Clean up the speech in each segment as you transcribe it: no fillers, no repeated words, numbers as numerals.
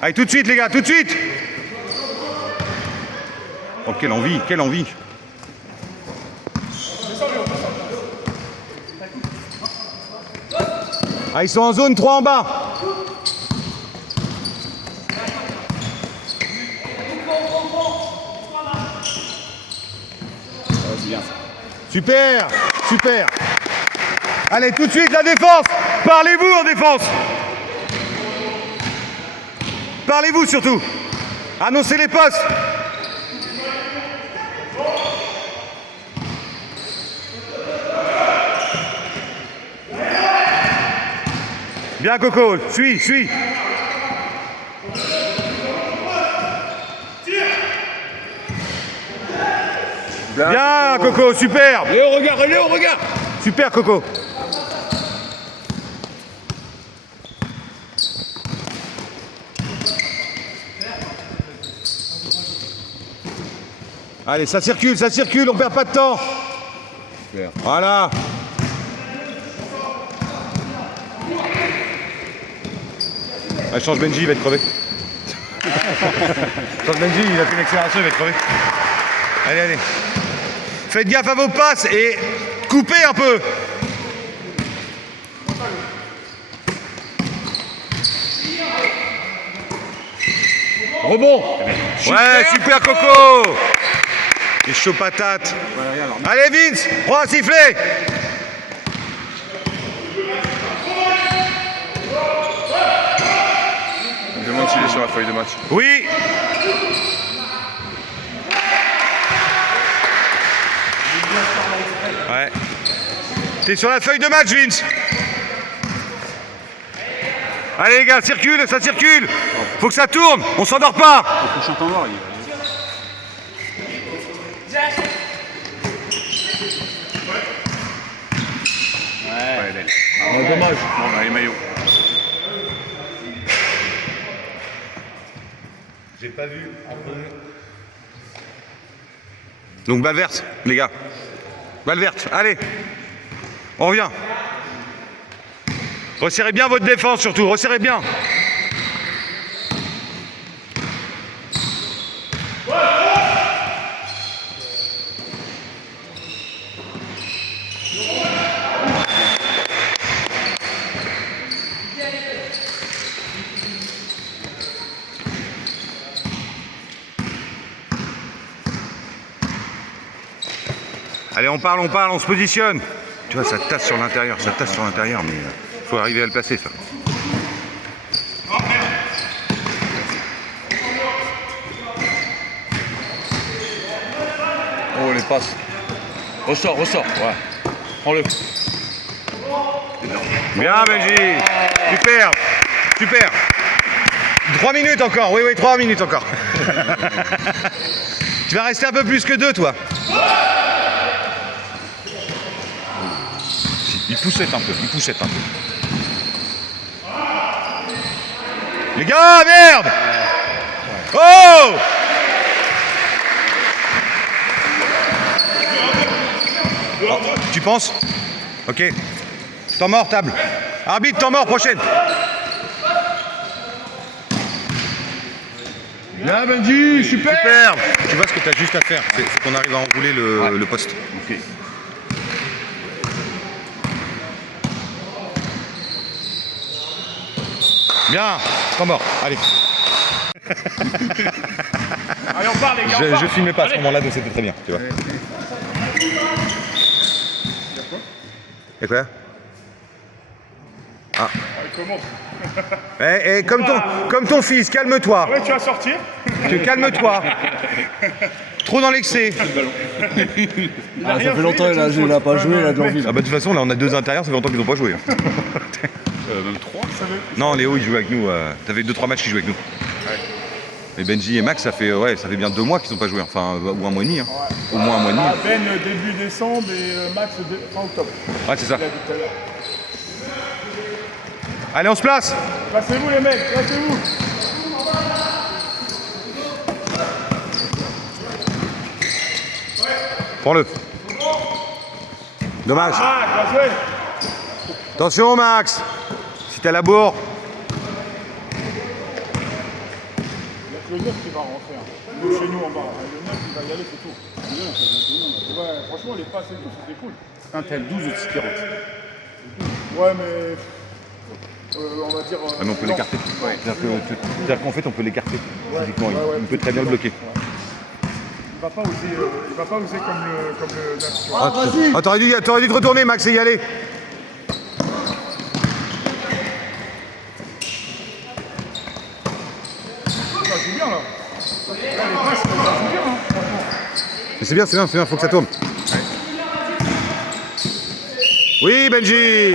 Allez, tout de suite, les gars, tout de suite. Oh, quelle envie, quelle envie. Ah, ils sont en zone 3 en bas. Super, super. Allez, tout de suite, la défense. Parlez-vous en défense. Parlez-vous surtout. Annoncez les postes. Bien, Coco. Suis, suis. Bien, Coco, super. Léo, regarde, Léo, regarde. Super, Coco. Allez, ça circule, on perd pas de temps. Super. Voilà. Ouais, change Benji, il va être crevé. Change Benji, il a fait une accélération, il va être crevé. Allez, allez. Faites gaffe à vos passes et coupez un peu. Rebond. Ouais, super Coco. Et chaud patate. Allez Vince, prends un sifflet. Je me demande s'il est sur la feuille de match. Oui. Ouais. T'es sur la feuille de match, Vince. Allez les gars, circule, ça circule. Faut que ça tourne, on s'endort pas. Le prochain temps mort, il Ouais, belle. Oh, dommage. Bon, on a les maillots. J'ai pas vu. Donc balle verte, les gars. Balle verte, allez. On revient. Resserrez bien votre défense surtout, resserrez bien. Allez, on parle, on se positionne. Tu vois, ça tasse sur l'intérieur, mais faut arriver à le placer, ça. Oh, les passes. Ressort, ouais. Prends-le. Bien, Benji. Super, super. 3 minutes encore, oui, 3 minutes encore. Tu vas rester un peu plus que 2, toi. Il poussette un peu, Les gars, merde! Oh! Oh, tu penses? Ok. Temps mort, table. Arbitre, temps mort, prochaine. Bien, Benji, super. Super. Tu vois ce que tu as juste à faire, c'est qu'on arrive à enrouler le poste. Ok. Bien, temps mort, allez. Allez, on part, les gars. Je filmais pas à ce moment-là, donc c'était très bien, tu vois. Et quoi? Ah. Comment? Comme ton fils, calme-toi. Ouais, tu vas sortir. Calme-toi. Trop dans l'excès. Ah, ça fait longtemps qu'il n'a pas joué, il a de l'envie. Ah bah de toute façon, là on a 2 intérieurs, ça fait longtemps qu'ils n'ont pas joué. Même 3, ça veut. Non, Léo il joue avec nous. T'avais 2-3 matchs qu'il joue avec nous. Ouais. Et Benji et Max, ça fait bien 2 mois qu'ils n'ont pas joué. Enfin, ou 1 mois et demi. Hein. Ouais. Au moins 1 mois et demi. Ben début décembre et Max fin octobre. Ouais, c'est ça. Il a dit tout à l'heure. Allez, on se place. Placez-vous les mecs, placez-vous. Prends-le. Dommage. Ah, bien joué. Attention Max. Si t'as la bourre. le 9 qui va rentrer. Hein. Nous, chez nous en bas. Le 9 il va y aller, c'est tout. Ouais, franchement, les passes et tout, c'était cool. Un tel 12 au tir. Ouais, mais. On va dire. Ah, mais on peut l'écarter. Ouais. C'est-à-dire qu'en fait, on peut l'écarter. Physiquement, il peut très bien le bloquer. Il va pas oser comme le 9. Tu vois. Ah, t'aurais dû te retourner, Max, et y aller. Ça joue bien là. Là, les passes, ça joue bien, hein, franchement. Mais c'est bien, faut que ça tourne. Oui, Benji.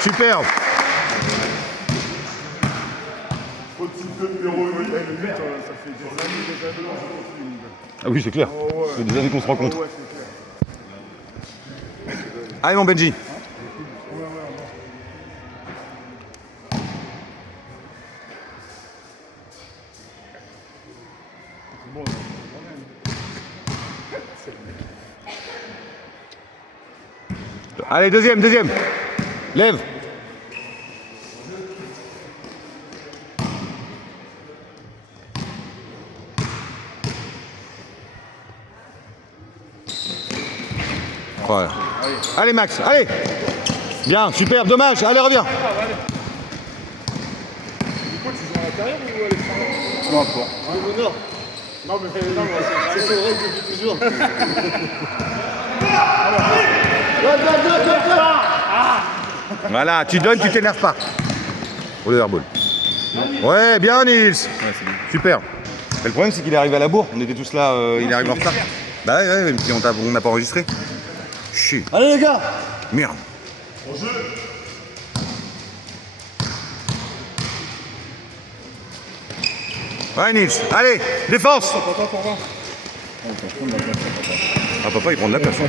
Super. Faut-il que le 8, ça fait des années que je Ah oui, c'est clair. Oh, ouais. Ça fait des années qu'on se rencontre. ouais, c'est clair. Allez, mon Benji. Allez, deuxième. Lève. Voilà. Allez, Max, allez. Bien, super, dommage. Allez, reviens. Du coup, tu joues à l'intérieur ou à l'extérieur? Non, pas. Non, mais C'est son règle depuis toujours. Voilà, tu donnes, tu t'énerves pas. Au Liverpool. Ouais, bien, Nils. Super. Mais le problème, c'est qu'il est arrivé à la bourre. On était tous là, il est arrivé en retard. Bah ouais, puis on n'a pas enregistré. Chier. Allez les gars. Merde. Ouais, Nils. Allez, défense. Ah, papa, il prend de la place. Hein.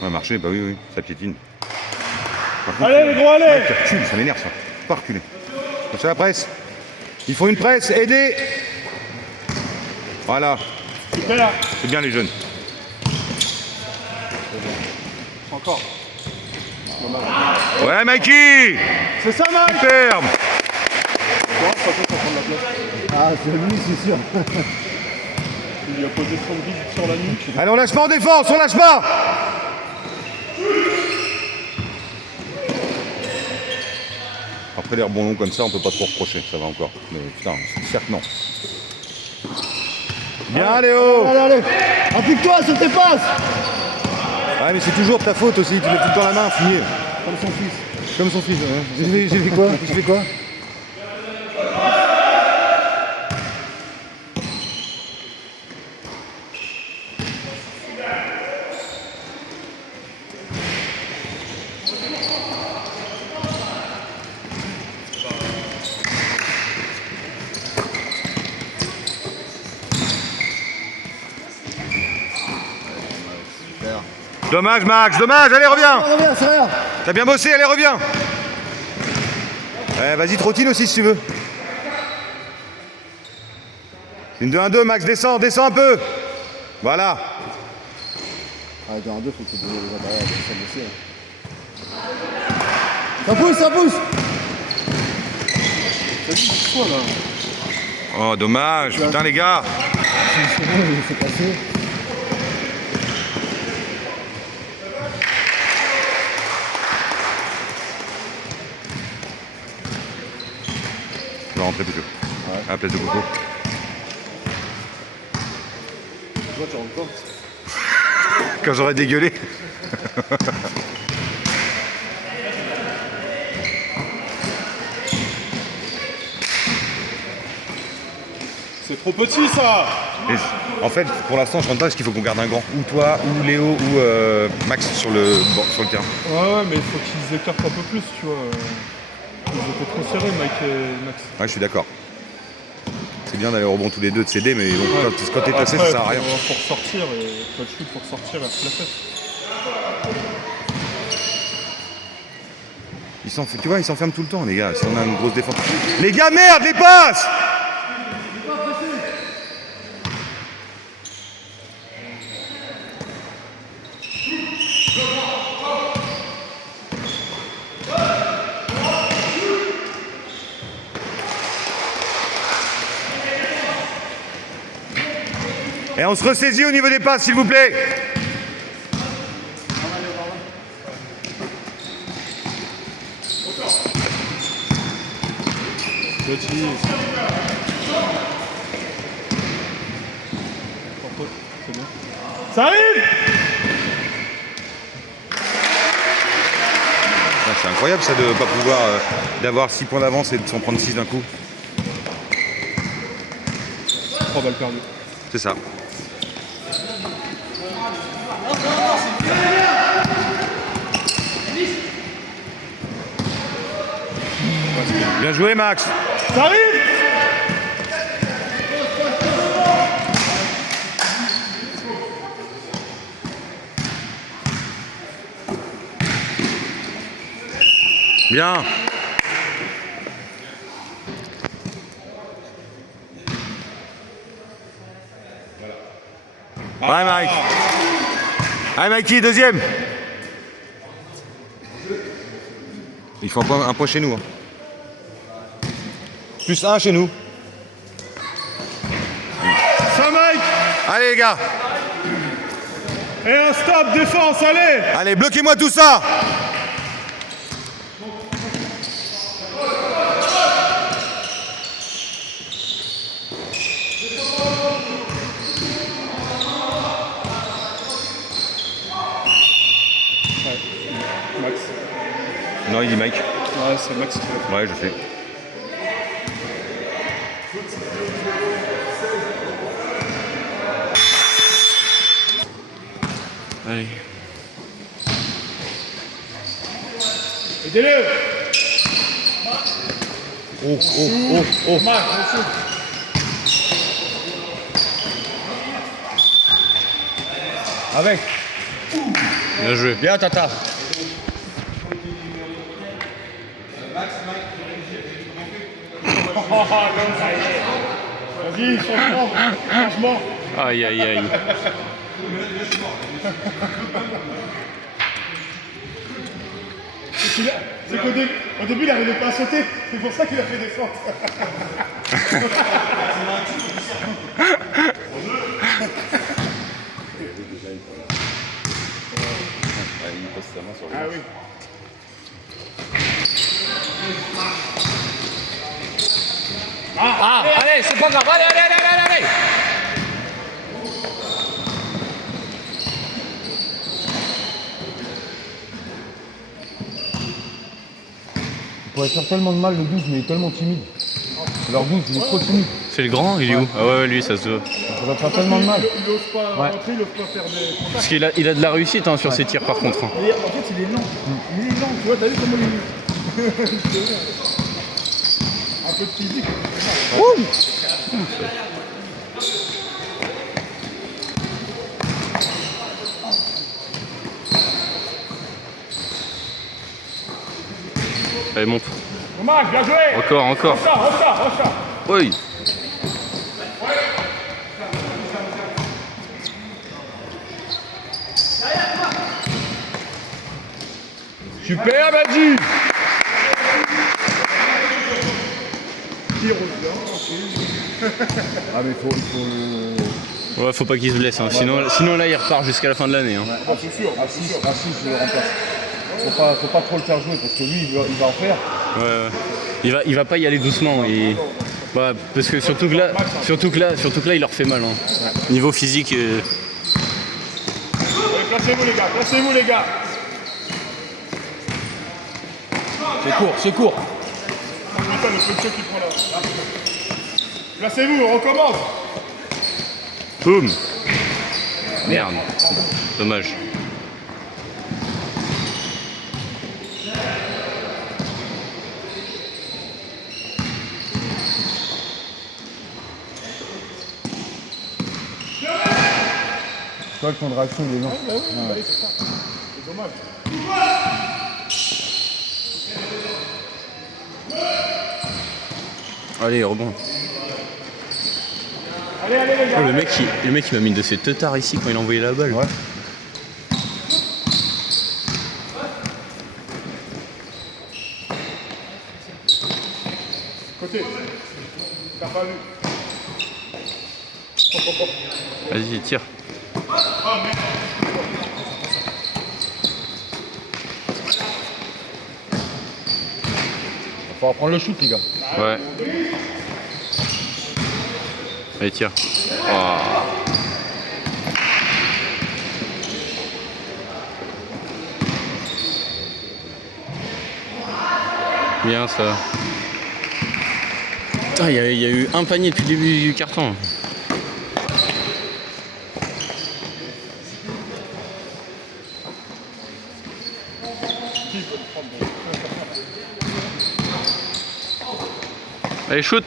Ouais, marcher, bah oui, ça piétine. Par contre, allez, les gros, allez. ouais, qui recule, ça m'énerve ça. Faut pas reculer. Comme ça, la presse. Il faut une presse, aidez. Voilà, Super. c'est bien les jeunes. Encore. Ouais, Mikey. C'est ça, Mike. Superbe. Ah, c'est lui, c'est sûr. Il lui a posé son bide sur la nuque. Allez, on lâche pas en défense, on lâche pas. Après les rebonds longs comme ça, on peut pas trop reprocher, ça va encore. Mais putain, certes non. Bien Léo. Allez. Applique-toi sur tes passes. Ouais, mais c'est toujours ta faute aussi, tu mets tout le temps la main, fouillé. Comme son fils. Comme son fils, hein. J'ai fait quoi? J'ai fait quoi? Dommage Max, dommage, allez reviens. Reviens, c'est rien. T'as bien bossé, allez reviens. Vas-y, trottine aussi si tu veux. Une 2-1-2, Max, descends un peu. Voilà. Ah, dans un 2, faut que tu donnes les intérieurs, ça aussi. Ça pousse. Oh, dommage, putain les gars. C'est bon, il s'est passé. Je vais rentrer plutôt. À la place de Coco. Toi, tu rentres pas. Quand j'aurais dégueulé. C'est trop petit, ça. Et en fait, pour l'instant, je rentre pas parce qu'il faut qu'on garde un grand. Ou toi, ou Léo, ou Max sur le terrain. Ouais, mais il faut qu'ils écartent un peu plus, tu vois. Ils étaient trop serrés, Mike et Max. Ouais, je suis d'accord. C'est bien d'aller au rebond tous les deux, de s'aider, mais bon, quand t'es placé, ça sert à rien. Faut ressortir, et pas de chute pour ressortir et la fête. Tu vois, ils s'enferment tout le temps, les gars, si on a une grosse défense. Les gars, merde, les passes! Et on se ressaisit au niveau des passes, s'il vous plaît. Petit. Ça arrive. C'est incroyable ça de ne pas pouvoir d'avoir 6 points d'avance et de s'en prendre 6 d'un coup. 3 balles perdues. C'est ça. Bien joué Max. Ça arrive. Bien. Ouais Mike. Allez Mikey, deuxième. Il faut un point chez nous. Hein. Plus 1 chez nous. Ça Mike. Allez les gars. Et un stop, défense, allez. Allez, bloquez-moi tout ça. Max. Non, il dit Mike. Ouais, c'est Max qui l'a fait. Ouais, je sais. Allez. Aidez-le. Oh. Marc, on shoot. Avec. Bien joué. Bien Tata. Vas-y, changement. Aïe, aïe, aïe. C'est qu'au au début, il n'arrivait pas à sauter. C'est pour ça qu'il a fait des fautes. Ah oui. Ah, allez, c'est pas grave. Allez. Il pourrait faire tellement de mal le 12, mais il est tellement timide. Alors 12, il est trop timide. C'est le grand, il est où? Ah ouais, lui, ça se voit. Il pourrait faire tellement de mal. Il n'ose pas rentrer, il n'ose pas faire des contacts. Parce qu'il a de la réussite hein, sur ses tirs par contre. Hein. Mais en fait, il est lent. Il est lent, tu vois, t'as vu comment il est. Un peu de physique. Allez, monte. Bon, Marc, bien joué. Encore. Rocha. Oui. Super, Badji. Ah, mais il faut le. Ouais, faut pas qu'il se blesse. Hein. Sinon là, il repart jusqu'à la fin de l'année. Hein. Ah, c'est sûr. À 6, je le remplace. Faut pas trop le faire jouer parce que lui, il va en faire. Ouais. Il va pas y aller doucement. Bah, parce que surtout que là, il leur fait mal. Hein. Niveau physique. Allez, placez-vous les gars. C'est court. Putain, le petit qui prend là. Placez-vous, on recommence. Boum. Merde. Dommage. Toi, le temps de réaction, il est lent. C'est dommage. Allez, rebond. Allez, les gars. Oh, le mec, il m'a mis de ses teutards ici quand il a envoyé la balle. Ouais. Côté. T'as pas vu. Vas-y, tire. Il faut reprendre le shoot, les gars. Ouais. Allez, tire. Oh. Bien ça. Putain, il y a eu un panier depuis le début du carton. Allez, shoot.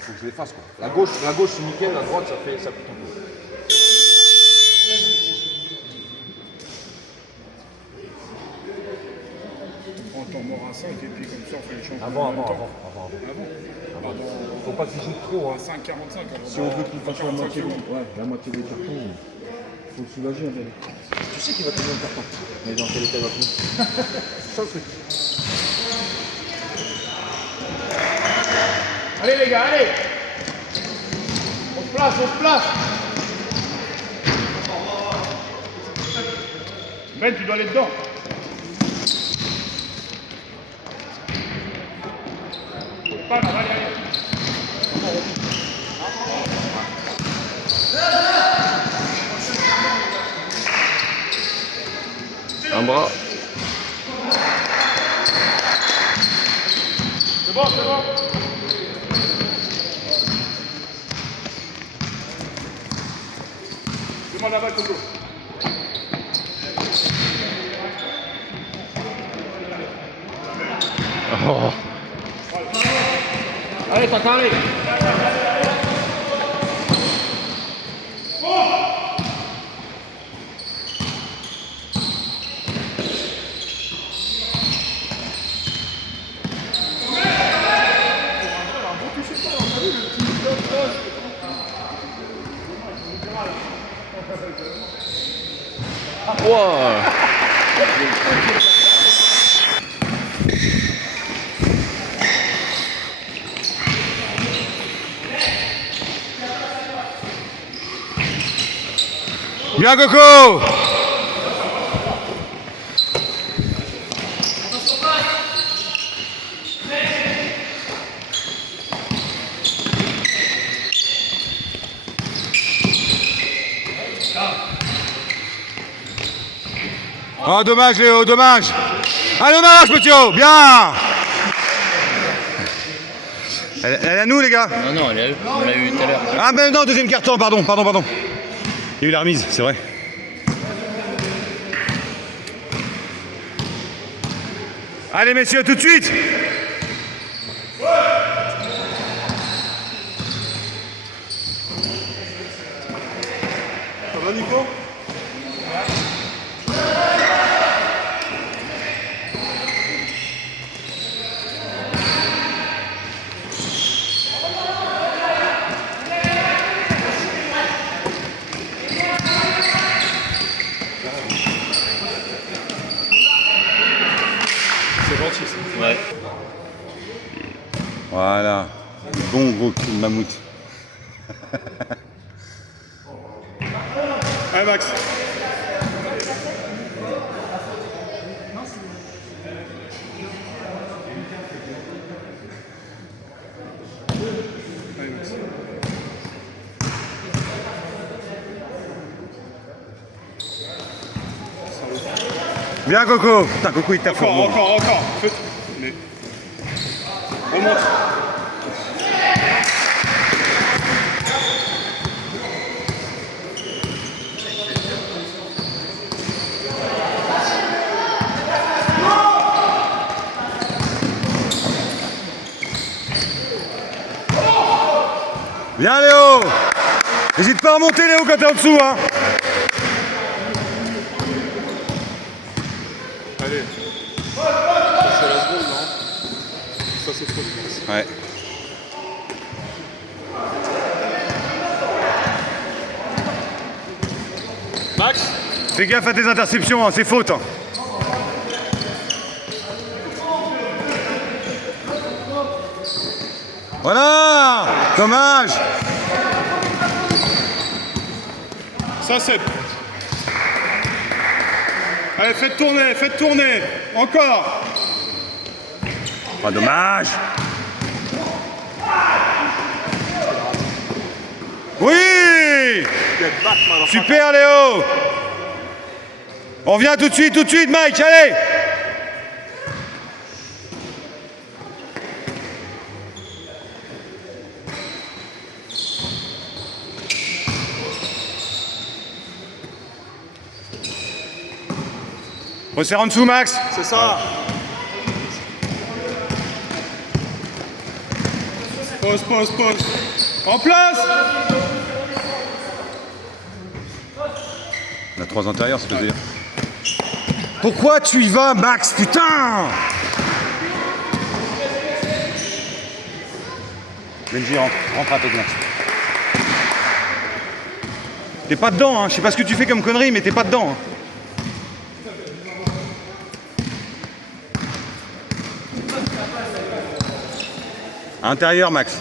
Faut que je les fasse quoi. La gauche c'est nickel, la droite ça pète un peu. On t'en mord à 5 et puis comme ça on fait les champions. Avant. Faut pas qu'il joue trop. À 5,45 alors. Si on veut qu'il fasse la moitié, la moitié des cartons, faut le soulager un peu. Tu sais qu'il va tenir le carton. Mais dans quel état il va tenir? C'est ça le truc. Allez les gars, allez. On se place. Ben, tu dois aller dedans. Pas mal, allez. Un bras. C'est bon. Demande la balle, Coco. Oh. Allez, t'as carré. Wow. Bien Coco. Oh dommage Léo, dommage. Allez on arrache petit haut, bien. Elle est à nous les gars. Non, on l'a eu tout à l'heure. Ah ben non, deuxième carton, pardon. Il y a eu la remise, c'est vrai. Allez messieurs, tout de suite. Ça va, Nico? Ouais. Voilà. Bon gros cul de mammouth. Allez, Max. Bien Coco. Putain Coco il tape fort. Encore. Mais... Remonte. Bien Léo. N'hésite pas à remonter Léo quand t'es en dessous hein. Allez. c'est trop, je pense. Ouais. Max. Fais gaffe à tes interceptions, hein, c'est faute. Hein. Voilà. Dommage. Ça c'est. Allez, faites tourner. Encore. Oh, dommage. Oui. Super Léo. On vient tout de suite Mike, allez. Resserre en dessous Max. C'est ça. Pause. En place. On a 3 intérieurs, ça veut dire. Pourquoi tu y vas, Max? Putain! Benji, rentre à Max. T'es pas dedans, hein. Je sais pas ce que tu fais comme connerie, mais t'es pas dedans. Hein. Intérieur, Max.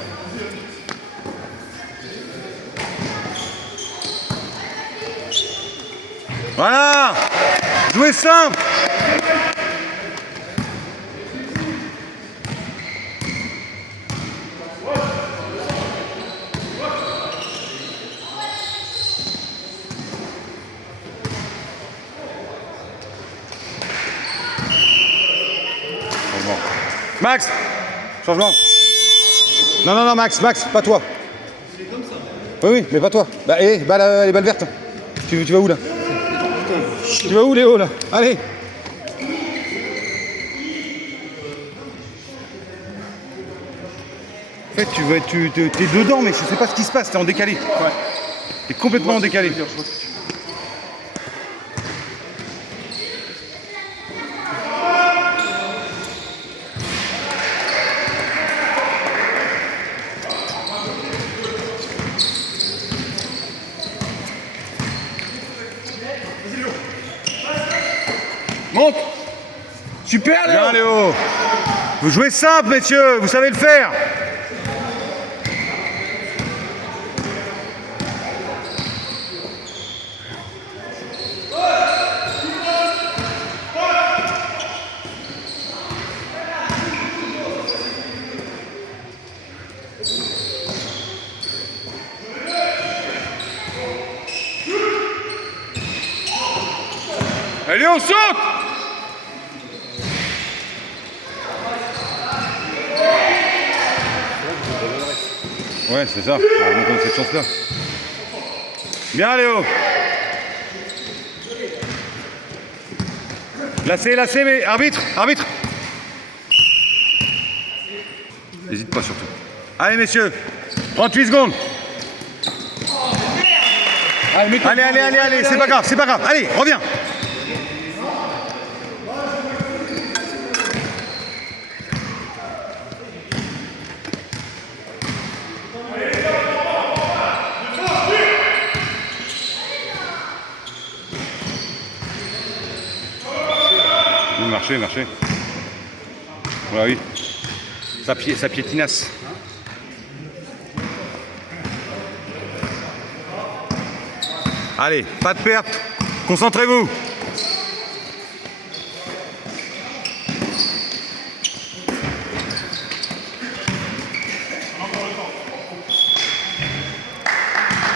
Voilà! Jouez simple! Changement. Max! Changement. Non, Max, pas toi. Oui, mais pas toi. Bah, les balles vertes. Tu vas où là? Tu vas où Léo là? Allez! En fait, t'es dedans, mais je sais pas ce qui se passe, t'es en décalé. Ouais. T'es complètement en décalé. Monte. Super Léo. Bien Léo! Vous jouez simple, messieurs, vous savez le faire! Allez, on saute. Ouais, c'est ça, on a cette chance-là. Bien Léo! Lacé, mais arbitre! N'hésite pas surtout. Allez messieurs, 38 secondes. Allez, c'est pas grave. Allez, reviens. Marcher. Voilà, oui. Ça piétinasse. Allez, pas de perte. Concentrez-vous.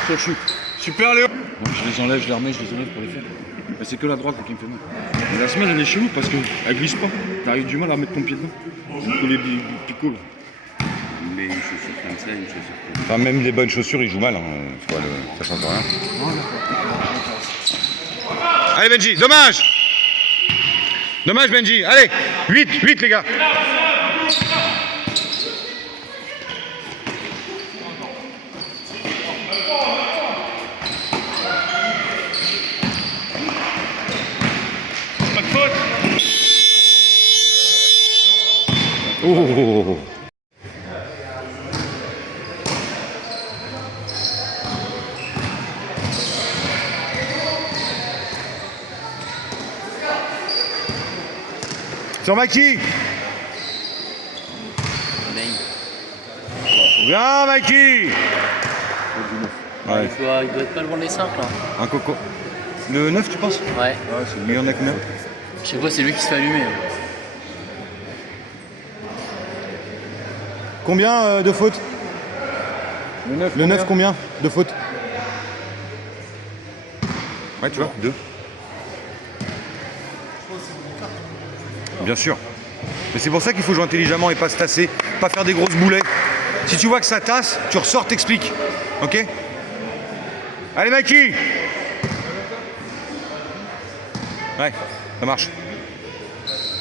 Sur le chute. Super Léo. Bon, je les enlève pour les faire. Mais c'est que la droite qui me fait mal. Mais la semelle elle est chelou parce qu'elle glisse pas. T'arrives du mal à mettre ton pied dedans. Du coup les picots là. Mais une chaussure comme ça, une chaussure comme ça. Enfin, même les bonnes chaussures, ils jouent mal. Hein. Ça change rien. Allez Benji, dommage Benji, allez, 8 les gars. Pas de faute. Oh. Sur Mikey. Bien, Mikey. Ouais. Il doit être pas loin des 5 là. Un coco. Le 9, tu penses? Ouais. Il y en a combien? Je sais pas, c'est lui qui se fait allumer. Combien de fautes? Le 9 combien de fautes? Ouais, tu vois, 2. Bien sûr. Mais c'est pour ça qu'il faut jouer intelligemment et pas se tasser, pas faire des grosses boulets. Si tu vois que ça tasse, tu ressors, t'expliques. Ok? Allez, Mikey! Ouais, ça marche.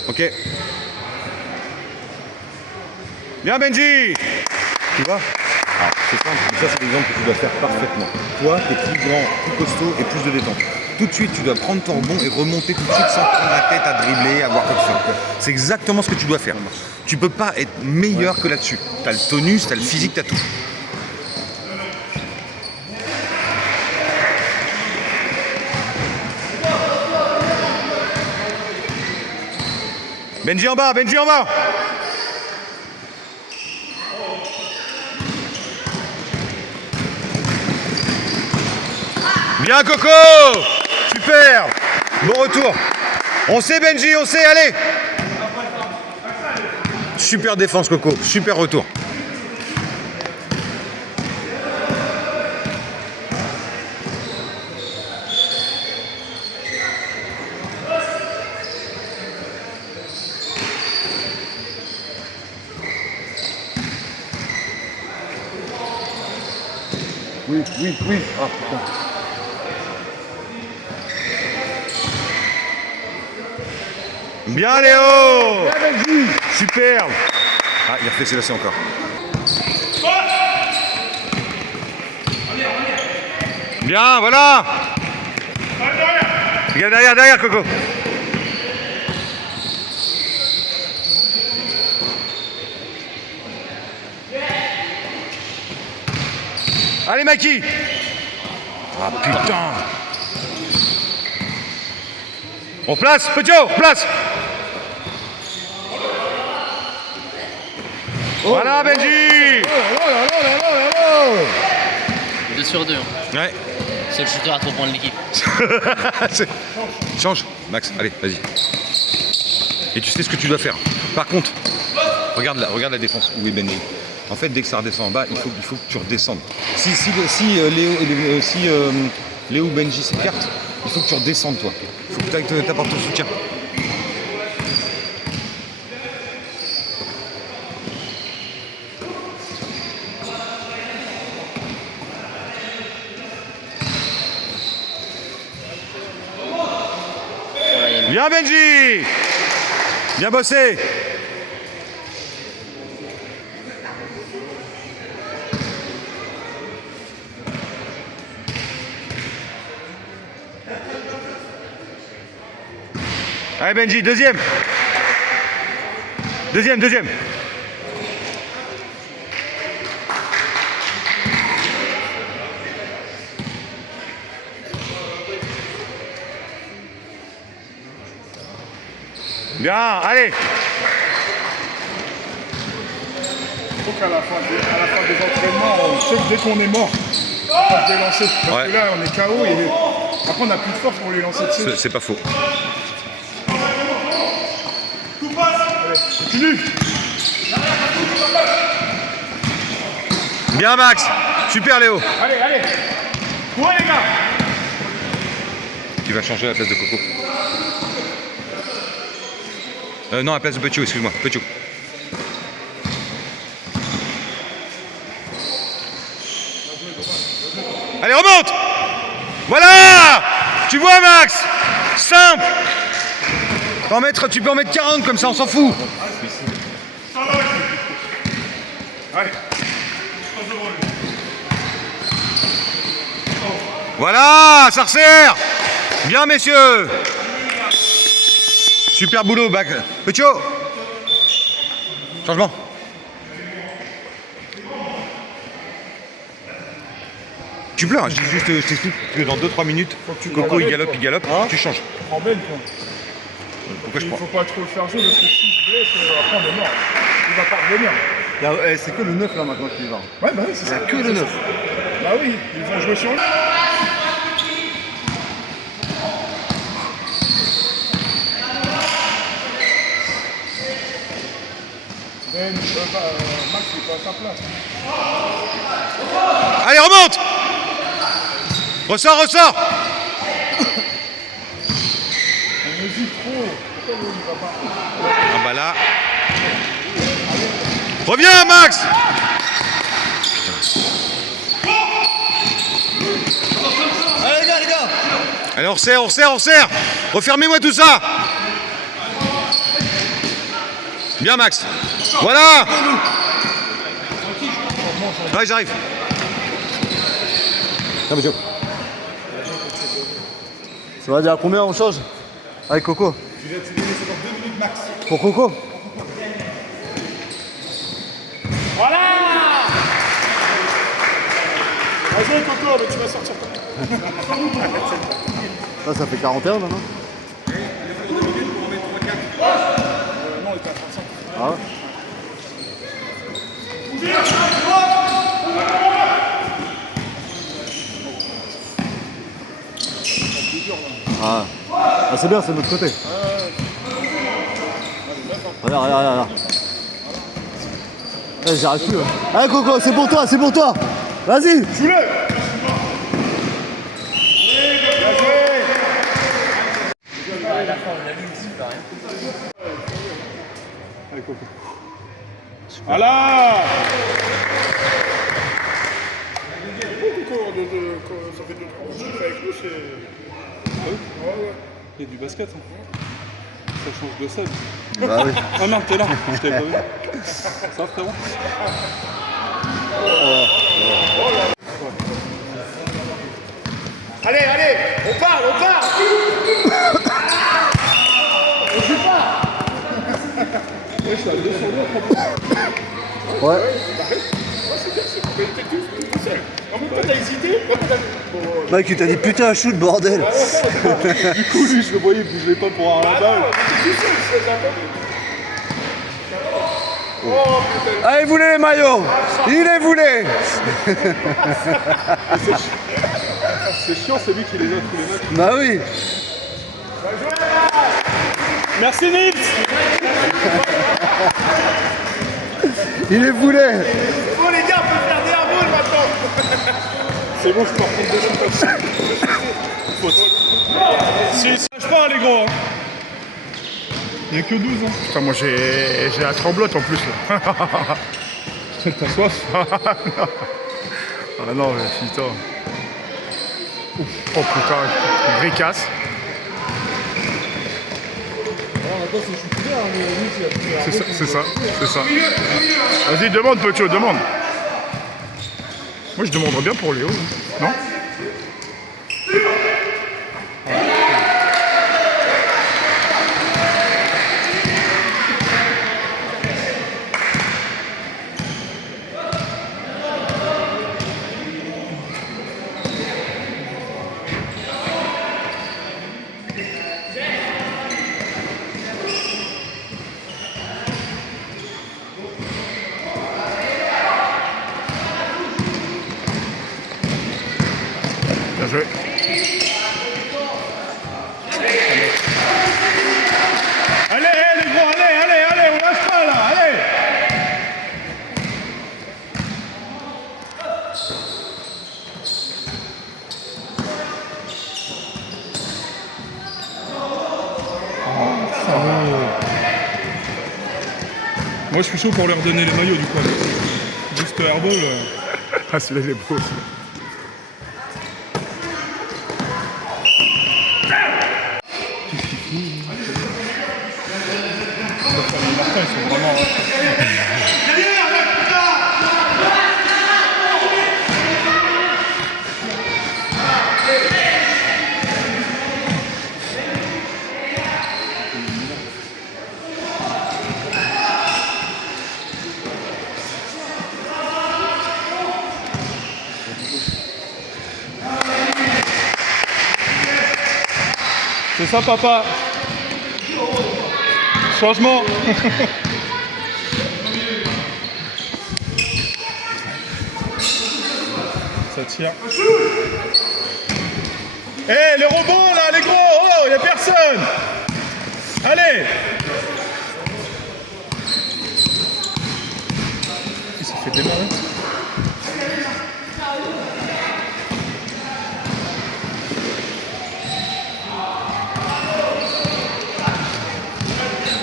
Ok. Bien, Benji! Tu vois? Alors, c'est simple, ça c'est l'exemple que tu dois faire parfaitement. Toi, t'es plus grand, plus costaud et plus de détente. Tout de suite, tu dois prendre ton rebond et remonter tout de suite sans prendre la tête à dribbler, à voir quoi que ce soit. C'est exactement ce que tu dois faire. Tu peux pas être meilleur que là-dessus. T'as le tonus, t'as le physique, t'as tout. Benji en bas, Benji en bas! Bien Coco! Super! Bon retour! On sait Benji, on sait, allez! Super défense Coco, super retour. Oui. Ah putain. Bien Léo! Superbe! Ah, il a refait ses lacets encore. Bien, voilà! Regarde derrière Coco. Allez Maki! Ah putain! On place, Petit, place! Voilà Benji! 2 sur 2. Ouais. Seul shooter à 3 points de l'équipe. Change, Max, allez, vas-y. Et tu sais ce que tu dois faire. Par contre, regarde la défense. Où est Benji? En fait, dès que ça redescend en bas, il faut que tu redescendes. Si Léo ou Benji s'écartent, il faut que tu redescendes, toi. Il faut que tu apportes ton soutien. Bien Benji! Bien bossé! Allez Benji, deuxième! Deuxième! Bien, allez! Il faut qu'à la fin des entraînements, on sait que dès qu'on est mort, on va se délancer. Parce que là, on est KO et après, on n'a plus de force pour les lancer dessus. C'est pas faux. Continue! Bien Max! Super Léo! Allez! Courez les gars! Qui va changer à la place de Coco? Non, à la place de Petiot, excuse-moi. Petiot. Allez, remonte! Voilà! Tu vois, Max? Simple! Tu peux en mettre 40 comme ça, on s'en fout. Allez! Voilà, ça resserre! Bien, messieurs! Super boulot, bac. Petiot! Changement. Tu pleures, je t'explique que dans 2-3 minutes, Coco il galope, tu changes. En belle, quoi. Pourquoi je Il prends faut pas trop le faire jouer parce que s'il se blesse, après on est mort. Il va pas revenir. C'est que le 9 là maintenant qui va. Ouais, bah oui, c'est ça. Que le 9. Bah oui, ils vont jouer sur lui. Ben, Max, il est pas à sa place. Allez, remonte. Ressort, ressort. On hésite trop. Pourquoi il va pas? Ah bah là. Reviens, Max. Allez les gars. Allez, on resserre, on resserre, on resserre. Refermez-moi tout ça. Bien, Max. Voilà. Ouais, j'arrive. Ça va dire à combien on change? Avec Coco. Je vais te donner, c'est dans 2 minutes max. Pour Coco. Voilà. Vas-y Coco, mais tu vas sortir comme Ça fait 41 maintenant. non, il est à 35. Ah ouais. Ah, c'est bien, c'est de notre côté. Regarde. J'y arrive plus. Allez Coco, c'est pour toi, Vas-y. Joue-le. Voilà. Ça fait 2-3 ans que je suis avec nous, c'est... Ouais. Il y a du basket. Hein. Ça change de scène. Bah oui. Ah merde, t'es là. Je t'avais pas vu. Ça va, frérot? Allez, on part. On joue pas. Ouais, je suis à 2 sur 2. Ouais. Mais t'es tout seul. En même temps, t'as hésité. Mec, il t'a dit putain, shoot, bordel. Du coup, lui, je le voyais, il bougeait pas pour avoir la balle. Ah, il voulait les maillots. Il les voulait. C'est chiant, c'est lui qui les a tous les matchs. Bah oui. Merci Nils. Il les voulait. Bon les gars, on peut faire des handballs maintenant. C'est bon, je peux reprendre 2 shoots. Faute. Si, ça lâche pas les gros. Il n'y a que 12 hein. Putain, moi j'ai la tremblote en plus là. T'as soif? Ah non, mais putain. Oh putain, bricasse. C'est ça. Vas-y, demande, Pocho, demande. Moi, je demanderais bien pour Léo, non? Bien joué. Allez, les gros, allez, on lâche pas là, allez. Moi, je suis chaud pour leur donner les maillots du coup. Juste airball. Ah, celui-là, il est beau. Martin, ils sont vraiment. C'est ça, papa. changement. Ça tire. Eh, les rebonds là, les gros. Oh, il n'y a personne. Allez. Il s'est fait démarrer.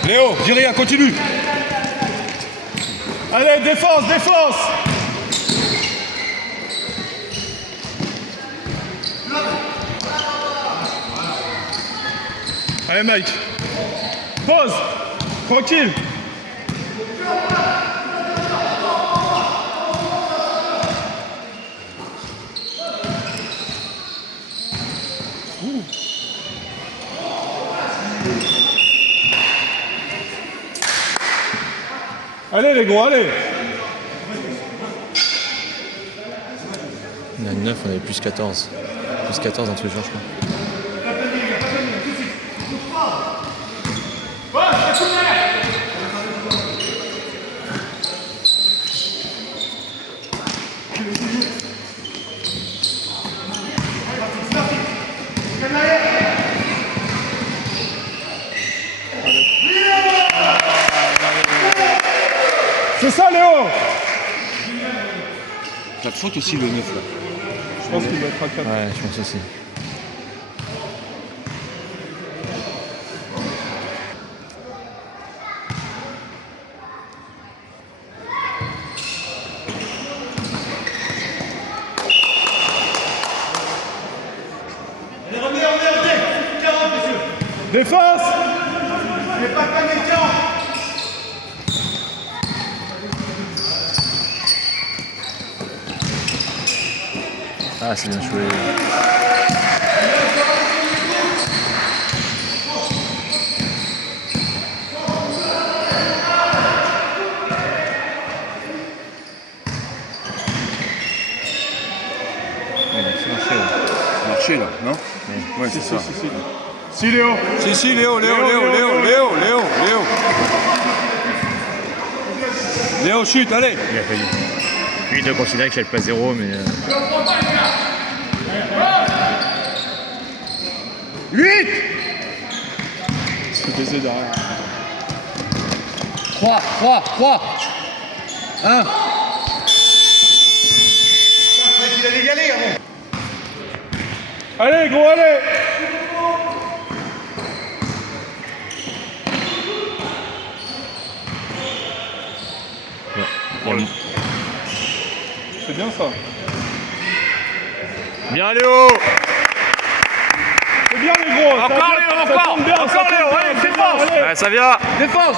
Léo, dis rien, continue. Allez, défense, défense. Allez, Mike. Pause. Tranquille. Allez les gros, allez. Il y a 9, on avait plus 14. Plus 14 dans tous les jours, je crois. C'est ça Léo. T'as de faute aussi le 9 là. Je pense qu'il doit être à 4. Ouais, je pense aussi. Défense. Ah, c'est bien joué. Ça marché là, non? Ouais, c'est ça. Si Léo. Si, Léo. Léo, chute, allez. Il a failli. Lui, il doit considérer que j'ai le pas 0, mais. 8. C'est baisé derrière. 3, 1. Allez gros, allez. C'est bien ça. Bien, Léo! C'est bien les gros. Encore, Léo, encore! Encore, Léo, allez, défense! Ouais, ça vient! Défense.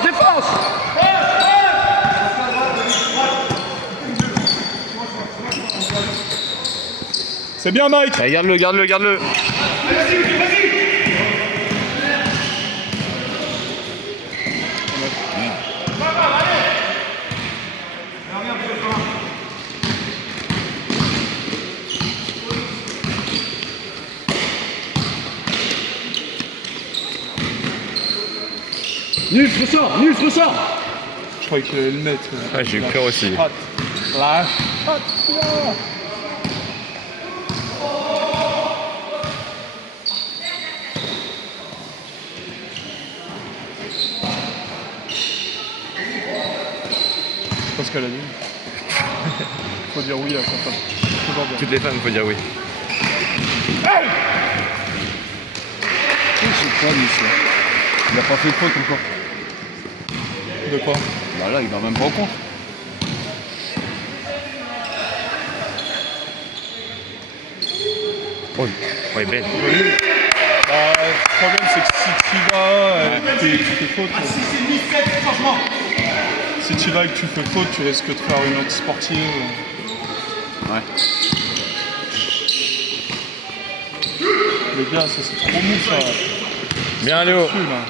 C'est bien Mike. Allez, garde-le! Nul, je ressors. Je croyais qu'il allait le mettre. Ouais, j'ai eu peur aussi. Là. Je pense qu'elle a dit. Faut dire oui à sa femme. Toujours bien. Toutes les femmes, faut dire oui. C'est pas lui ça. Il a pas fait de faute encore. De quoi? Bah là, il va même pas au compte. Oh, ouais, belle. Bah, le problème c'est que si tu vas et que tu fais faute. Si tu vas et que tu fais faute, tu risques de faire une autre sportive. Ouais. Les gars, ça c'est trop mou ça. Bien, Léo! Dessus, là.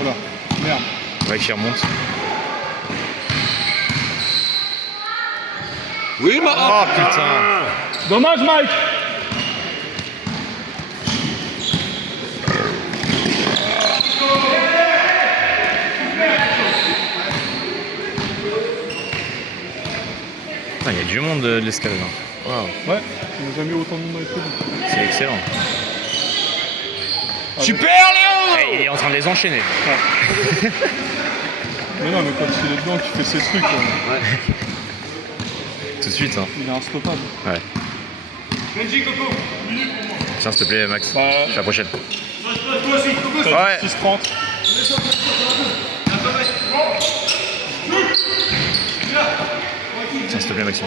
Oh là, merde. Ouais, qui remonte. Oui, bah. Oh putain! Dommage Mike. Il y a du monde de l'escalade. Waouh. Ouais, on n'a jamais eu autant de monde dans les tribunes. C'est excellent. Super Léo. Il est en train de les enchaîner. Mais non, mais quand il est dedans, qu'il fait ses trucs, Tout de suite. Hein. il est instoppable. Ouais. Tiens, s'il te plaît, Max. À la prochaine. Ouais. 6-30. Tiens, s'il te plaît, Maxime.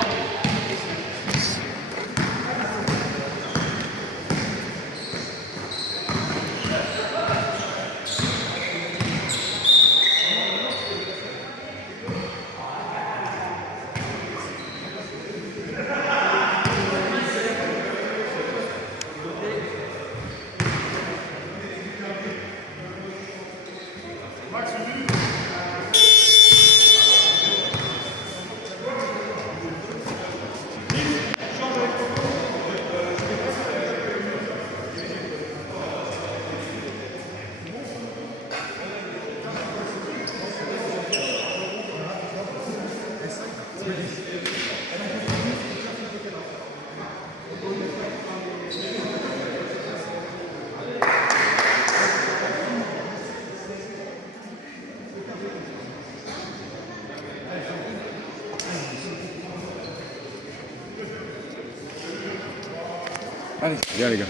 Allez, bien les gars.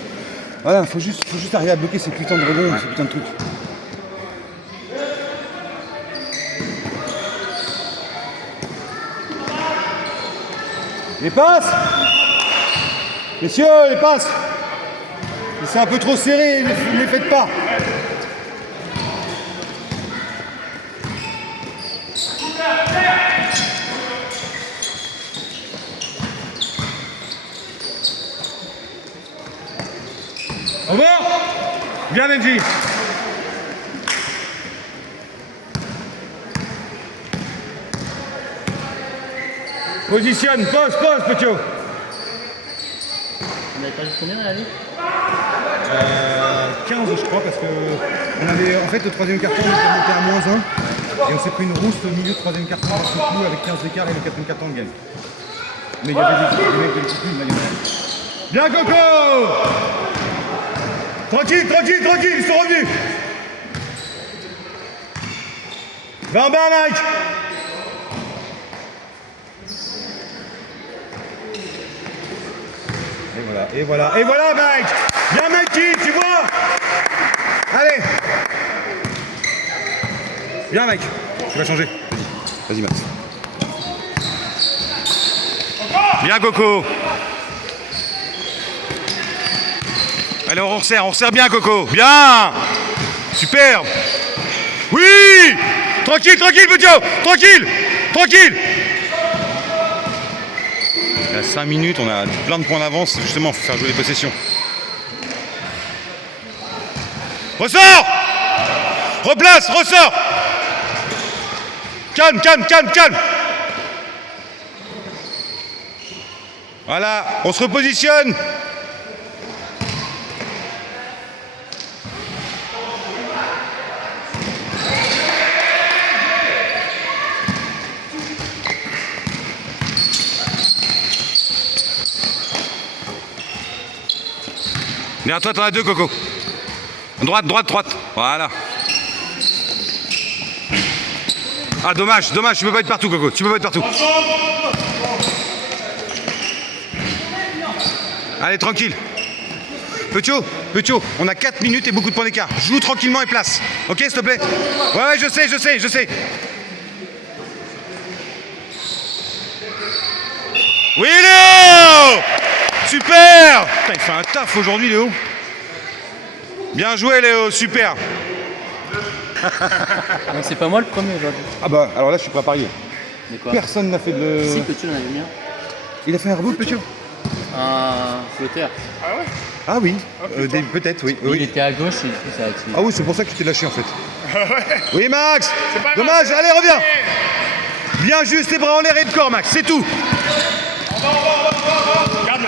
Voilà, faut juste arriver à bloquer ces putains de rebonds, ces putains de trucs. Les passes! Messieurs, les passes! C'est un peu trop serré, ne les faites pas. Au revoir! Bien Benji! Positionne, pose, Petio! On avait pas juste combien à la vie 15 je crois parce que on avait en fait le troisième carton on était monté à -1 et on s'est pris une rousse au milieu du troisième carton par ce coup avec 15 d'écart et le quatrième carton on gagne. Mais il y avait des mecs de l'équipe, on a gagné. Bien Coco! Tranquille, ils sont revenus! Va en bas Mike! Et voilà Mike! Bien Mikey, tu vois! Allez! Bien Mike, tu vas changer. Vas-y Max. Bien Coco! Allez, on resserre bien Coco! Bien! Super! Oui! Tranquille, Petio! Tranquille! Il y a 5 minutes, on a plein de points d'avance, justement, il faut faire jouer les possessions. Ressort! Replace, ressort! Calme! Voilà, on se repositionne! Bien, toi, t'en as deux, Coco. Droite. Voilà. Ah, dommage, tu peux pas être partout, Coco. Tu peux pas être partout. Allez, tranquille. Petio, on a 4 minutes et beaucoup de points d'écart. Joue tranquillement et place. Ok, s'il te plaît? Ouais, je sais. Oui, Léo! Super! Putain, il fait un taf aujourd'hui, Léo. Bien joué, Léo, super. C'est pas moi le premier aujourd'hui. Ah bah, alors là, je suis prêt à parier. Mais quoi Personne n'a fait de... Si, Petit, on avait bien. Il a fait un reboot, Petio? Un flotteur. Ah oui, peut-être, oui. Il était à gauche et du coup ça a activé. Ah oui, c'est pour ça que tu t'es lâché, en fait. Oui, Max! Dommage, allez, reviens! Bien juste les bras en l'air et le corps, Max, c'est tout!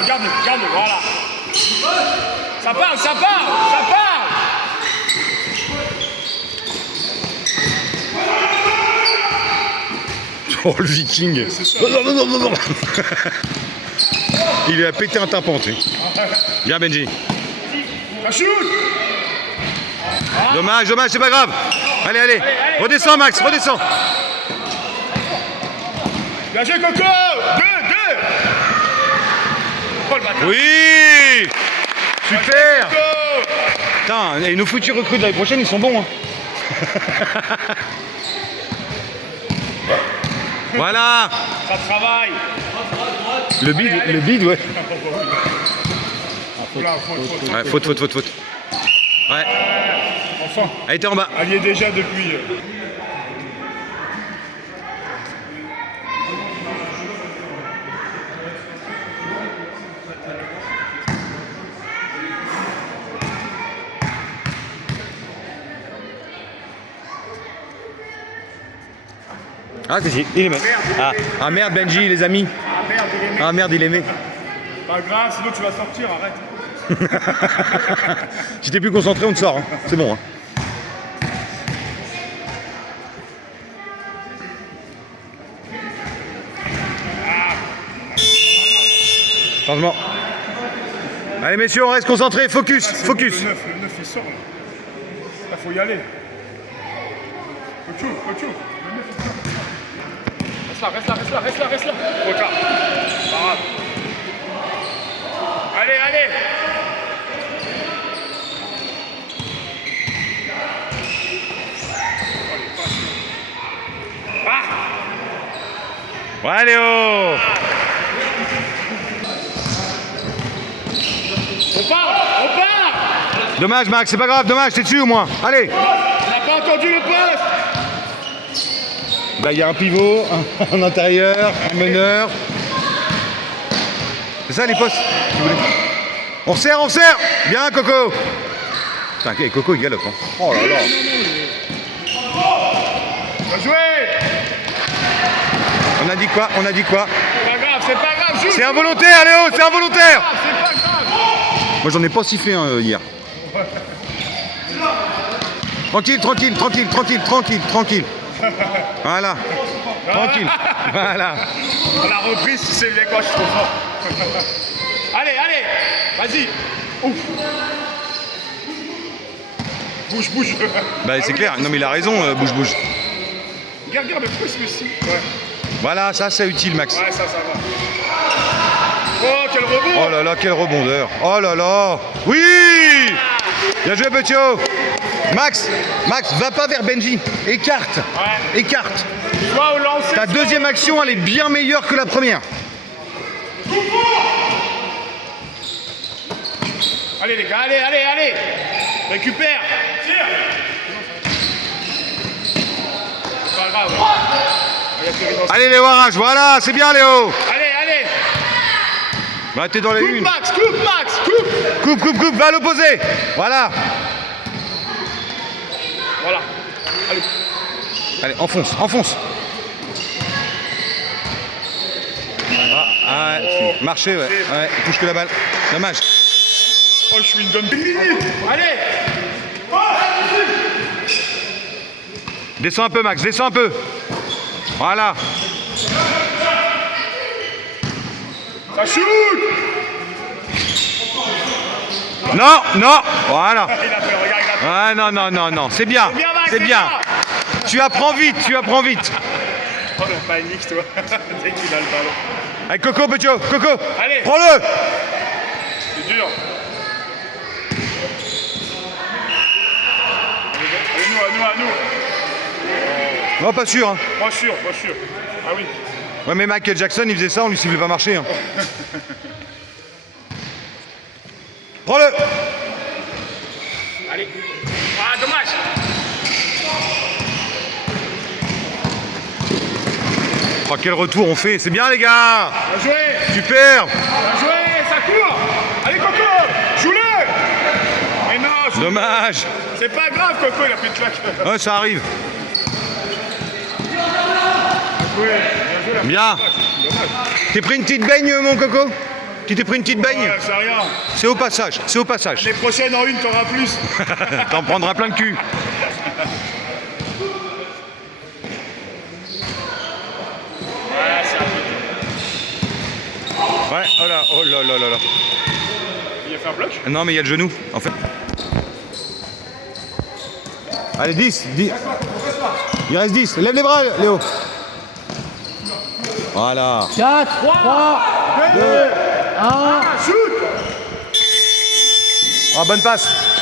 Garde-le, voilà. Ça part. Oh, le viking. Il lui a pété un tympan, tu sais. Bien, Benji. La shoot. Dommage, dommage, c'est pas grave. Allez, allez. Redescends, Max, redescends. Bien joué, Coco. 2, 2. Oh, le bâtard. Oui. Super. Coco. Putain, et nos futurs recrues de l'année prochaine, ils sont bons. Hein. Voilà. Ça travaille. Le bide, ouais. Là, faute. Ouais, faute. Ouais. Enfin, Elle était en bas. elle y est déjà depuis. Ah, si, il aimait. Ah, merde, Benji, les amis. Ah merde, il est mis. Ah, merde, il aimait. Pas grave, sinon tu vas sortir, arrête. Si t'es plus concentré, on te sort. Hein. C'est bon. Hein. Changement. Allez, messieurs, on reste concentrés. Focus, focus. Le 9 il sort là. Là, faut y aller. Cocho. Le 9 il sort. Reste là. Trop tard. Pas grave. Allez. Ouais, Léo. On part. Dommage, Max, c'est pas grave. Dommage, t'es dessus au moins. Allez. On n'a pas entendu le poste. Bah, il y a un pivot, un intérieur, un meneur. C'est ça les postes, si vous voulez. On serre. Bien, Coco. Putain, Coco, il galope. Hein. Oh là là. Bien joué. On a dit quoi C'est pas grave, joue. C'est involontaire, Léo, c'est involontaire. C'est pas grave. Moi, j'en ai pas sifflé un hier. Tranquille. Voilà. Tranquille. Voilà. On l'a reprise, c'est les gauches trop fort. Allez, vas-y. Ouf. Bouge. Bah, c'est clair. Non, mais il a raison, bouge. Regarde le pouce aussi. Ouais, Voilà, ça, c'est utile, Max. ça va. Oh, quel rebond. Oh là là, quel rebondeur. Oh là là. Oui. Bien joué, Petio. Max, va pas vers Benji. Écarte. Toi, au lancer. Ta deuxième action, elle est bien meilleure que la première. Allez, les gars, allez. Récupère. Tire. Pas grave. Allez, Léo Arrache, voilà, c'est bien, Léo. Allez. Bah, t'es dans les Coupe lunes. Max. Coupe, va à l'opposé. Voilà. Voilà. Allez, enfonce. Ah, ouais, marché, ouais. Il touche que la balle. Dommage. Oh, je suis une gomme. Allez. Descends un peu, Max, Voilà. Ça shoot. Non, voilà. Il a peur, regarde, il a peur. Ah, non, c'est bien. Max, C'est bien. Tu apprends vite. Oh, la panique, toi. Dès qu'il a le ballon. Avec Coco, Petio, Allez. prends-le. C'est dur. Allez, à nous. Non, pas sûr. Hein. Moi sûr. Ah oui. Ouais, mais Michael Jackson, il faisait ça, on lui sifflait pas marcher. Hein. Prends-le. Allez. Ah, dommage. Oh, quel retour on fait. C'est bien, les gars. Bien joué. Super. Bien joué, ça court. Allez, Coco. Joue-le. Mais non, Dommage. c'est pas grave, Coco, il a plus de claque. Ouais, ça arrive. Bien. T'es pris une petite baigne, mon Coco? Tu t'es pris une petite baigne? Ouais, c'est rien. C'est au passage. Les prochaines en une, t'auras plus. T'en prendras plein le cul. Ouais, oh là, oh là là là là. Il a fait un bloc. Non, mais il y a le genou, en fait. Allez, 10. Il reste 10. Lève les bras, Léo. Voilà. 4, 3, 2, 1. Ah, bonne passe.